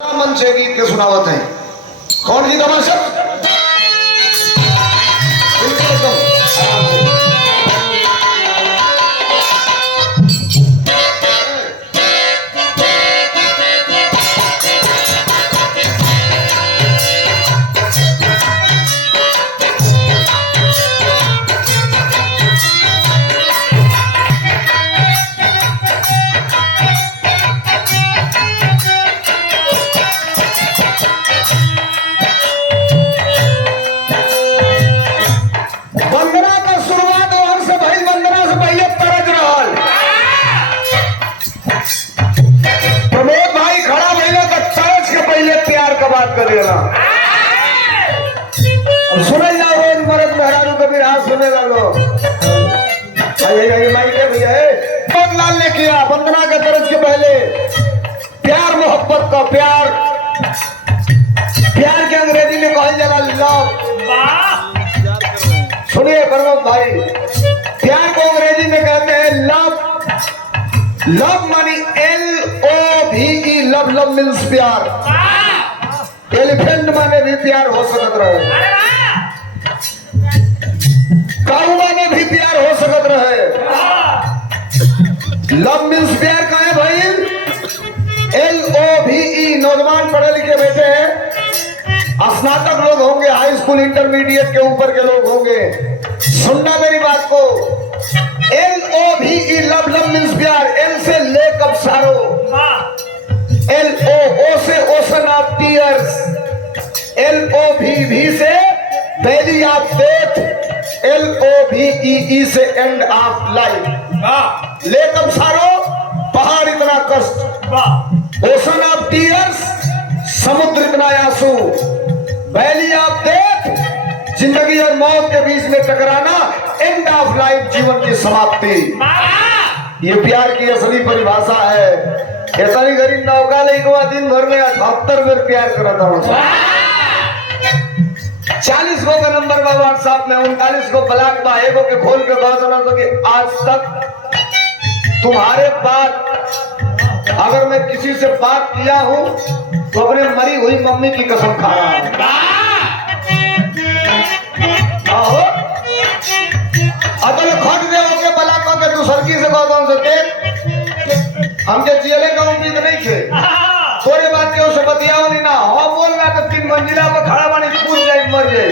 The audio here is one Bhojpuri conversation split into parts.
मन से गीत के सुनावत है। कौन गीत हमारे सब सुने जाओ रोज मरद मेहरारू कबीर हाथ सुने वालो बहुत लाल ने किया वंदना के तरफ के पहले प्यार मोहब्बत का प्यार के अंग्रेजी में कहा जाला लव। सुनिए प्रमोद भाई, प्यार को अंग्रेजी में कहते हैं लव। लव मानी LOVE, लव। लव मीन्स प्यार। एलिफेंट माने भी प्यार हो सकत रहे, काऊ माने भी प्यार हो सकत रहे। लव मीन्स प्यार का है भाई, LOVE। नौजवान पढ़े लिखे बैठे हैं, स्नातक लोग होंगे, हाई स्कूल इंटरमीडिएट के ऊपर के लोग होंगे, सुनना मेरी बात को। LOVE, love. लव मीन्स प्यार। L से लेक ऑफ सारो, LO से ओशन ऑफ टीयर्स, LOVE से वैली ऑफ डेथ, LOVE से एंड ऑफ लाइफ। लेक ऑफ सारो पहाड़ इतना कष्ट, ओशन ऑफ टीयर्स समुद्र इतना आंसू, वैली ऑफ डेथ जिंदगी और मौत के बीच में टकराना, एंड ऑफ लाइफ जीवन की समाप्ति। ये प्यार की असली परिभाषा है। ऐसा ही गरीब नौका लेके दिन भर में 78 बार प्यार करता हूँ। 40 गो का नंबर बा व्हाट्सएप में, 39 गो ब्लॉक बा, एगो के खोल के बात ना तो कि आज तक तुम्हारे बात अगर मैं किसी से बात किया हूँ तो अपने मरी हुई मम्मी की कसम खा रहा हूँ। अतल खट दे ओके ब्लॉक के दूसरकी से कौन से हमके जियले का उम्मीद नहीं थे। थोड़े बात के उसे बतियाओ नहीं ना हो, बोल रहा तो 3 मंजिला पर खड़ा बनी कूद जाए मर जाए।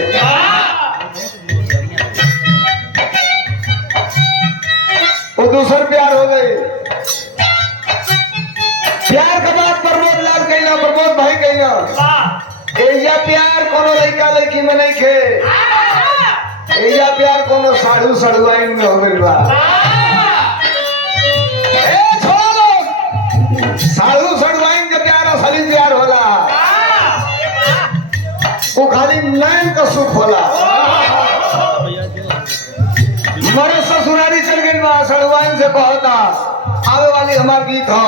वो दूसर प्यार हो गई। प्यार के बाद प्रमोद लाल कहना, प्रमोद भाई कहना, एजा प्यार कोनो लड़का लड़की में नहीं खे, एजा प्यार कोनो साधु सड़ुआइन में हो गई बा। साधु सड़वाइन के प्यार असली प्यार होला, वो खाली नैन का सुख होला। मरे ससुरारी चल गई बा, सड़वाइन से कहता आवे वाली हमार गीत हो।